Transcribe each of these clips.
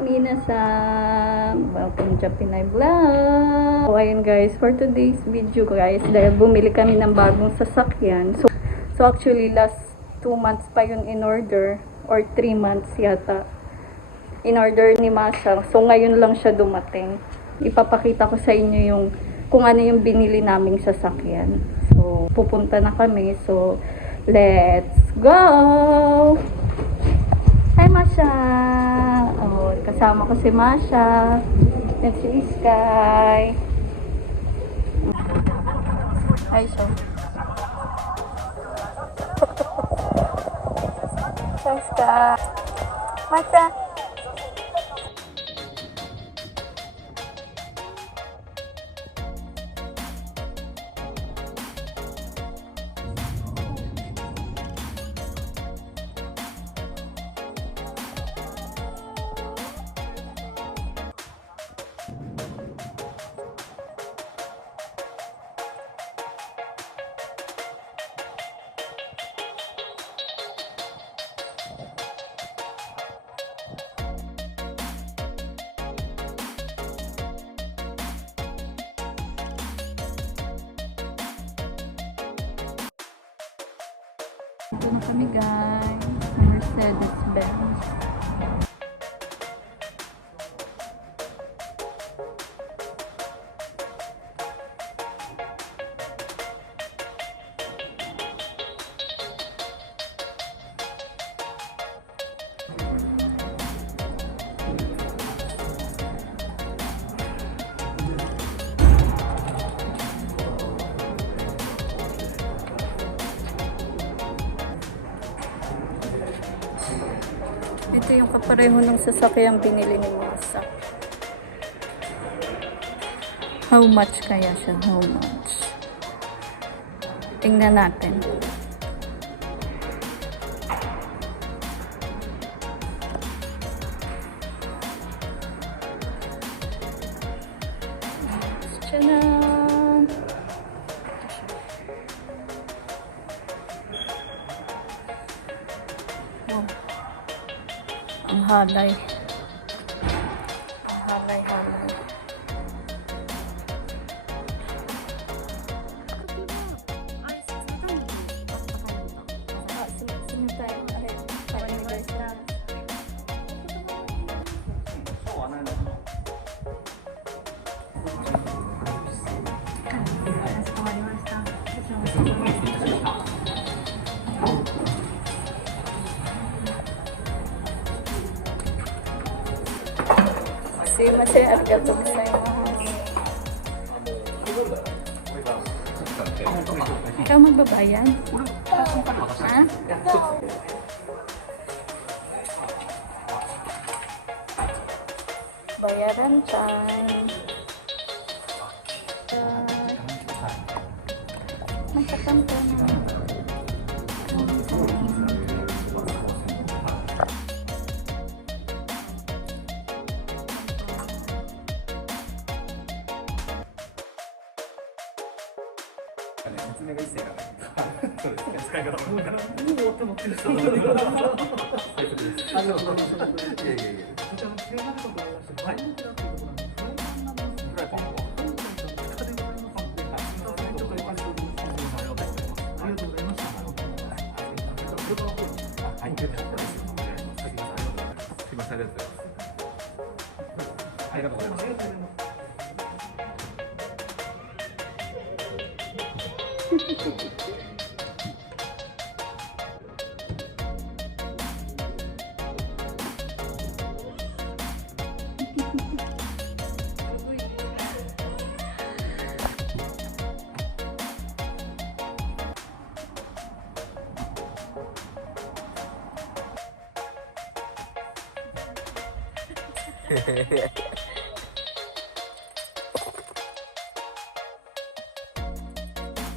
Minasan! Welcome to Pinay Vlog! So, ayun guys, for today's video guys, dahil bumili kami ng bagong sasakyan. So actually, last 2 months pa yun in order, or 3 months yata. In order ni Masha. So, ngayon lang siya dumating. Ipapakita ko sa inyo yung kung ano yung binili naming sasakyan. So, pupunta na kami. So, let's go! Hi, Masha! Oh, kasama ko si Masha. Yan si Sky. Hi, siya. Hi, Sky. Masha! Ito na kami guys, Mercedes-Benz. Ito yung kapareho ng sasakyang binili ni Masa. How much kaya siya? How much? Tingnan natin. Tchanan! Oh. Ang halay. Ang halay-halay. Masih arigatou gozaimasu. Ikaw magbabayad? Ha? Bayaran time. May katampo na.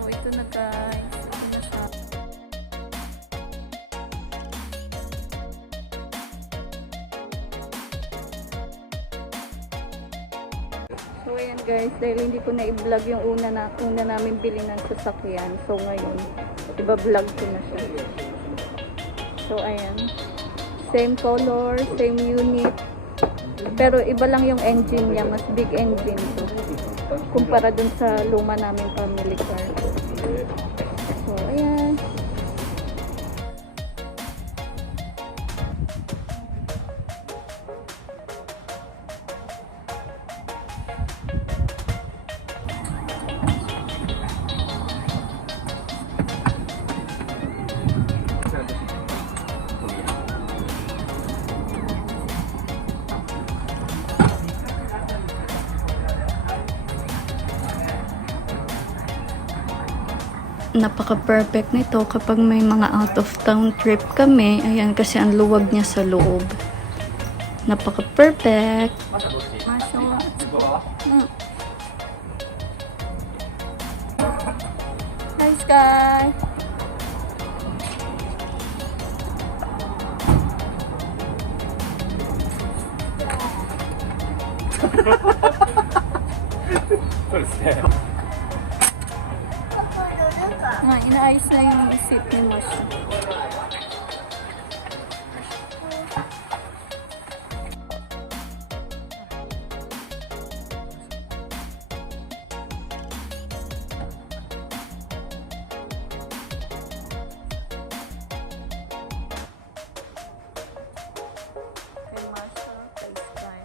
So, ito na guys. Ito na siya. So, ayan guys. Dahil hindi ko na i-vlog yung una namin bilhin ng sasakyan. So, ngayon, iba-vlog ko na siya. So, ayan. Same color, same unit. Pero iba lang yung engine niya, mas big engine to. Kumpara dun sa luma namin family car. So, ayan. Napaka-perfect nito kapag may mga out of town trip kami. Ayan, kasi ang luwag niya sa loob. Napaka-perfect. Hi, Sky! Inaayos na yung seat ni Masha. Kay Masha, kay Sky.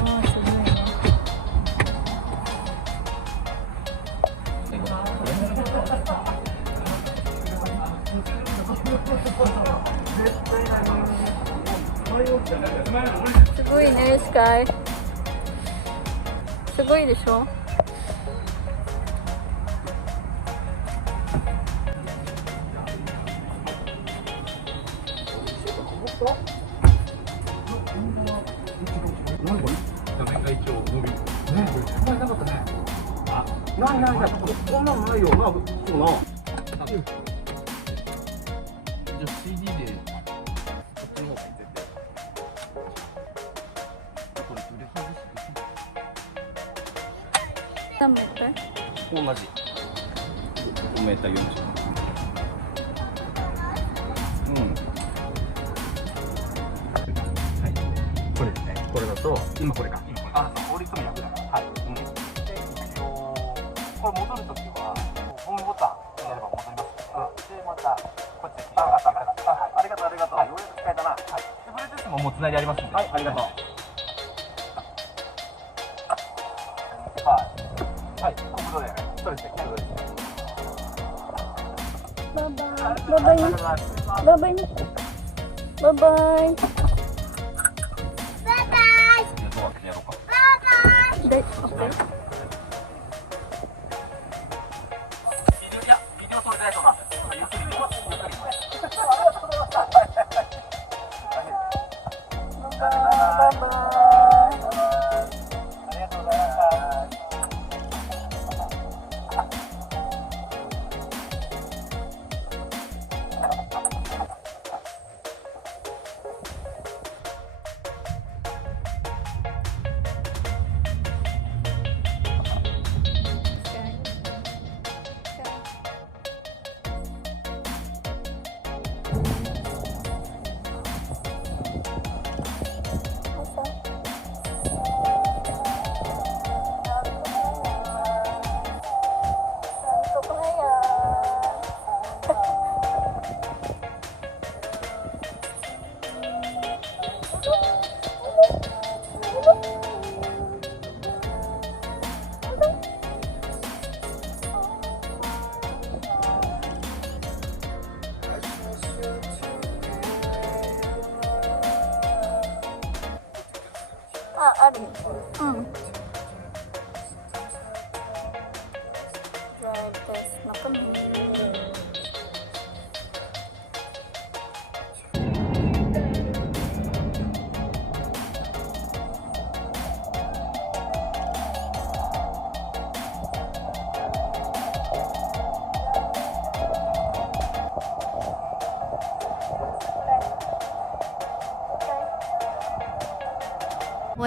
Oh, sige. Sugoi ne, Sky. Sugoi desho? CD でこっちの方がいい絶対これ取り外して何メートル？同じ5メーター40はい、これですねこれだと今これかあ、そう折り込み楽だはい、でこれ戻るときはホームボタンやれば戻りますでまたこっちありがとうありがとう、ようやく使えたな、はい、で Bluetooth ももうつないでありますのではい、ありがとうはい、国道でそうですね、国道ですねバイバイ。バイバイ。バイバイ。バイバイ。じゃあドアやろうかで、OK。ビデオ撮れないとなゆっくり見ますゆっくり見ますバイバイ。ありがとうございましたある。うん。Drive test na kami.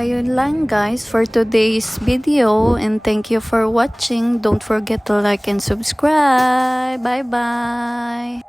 Ayun lang guys for today's video, and thank you for watching. Don't forget to like and subscribe. Bye bye.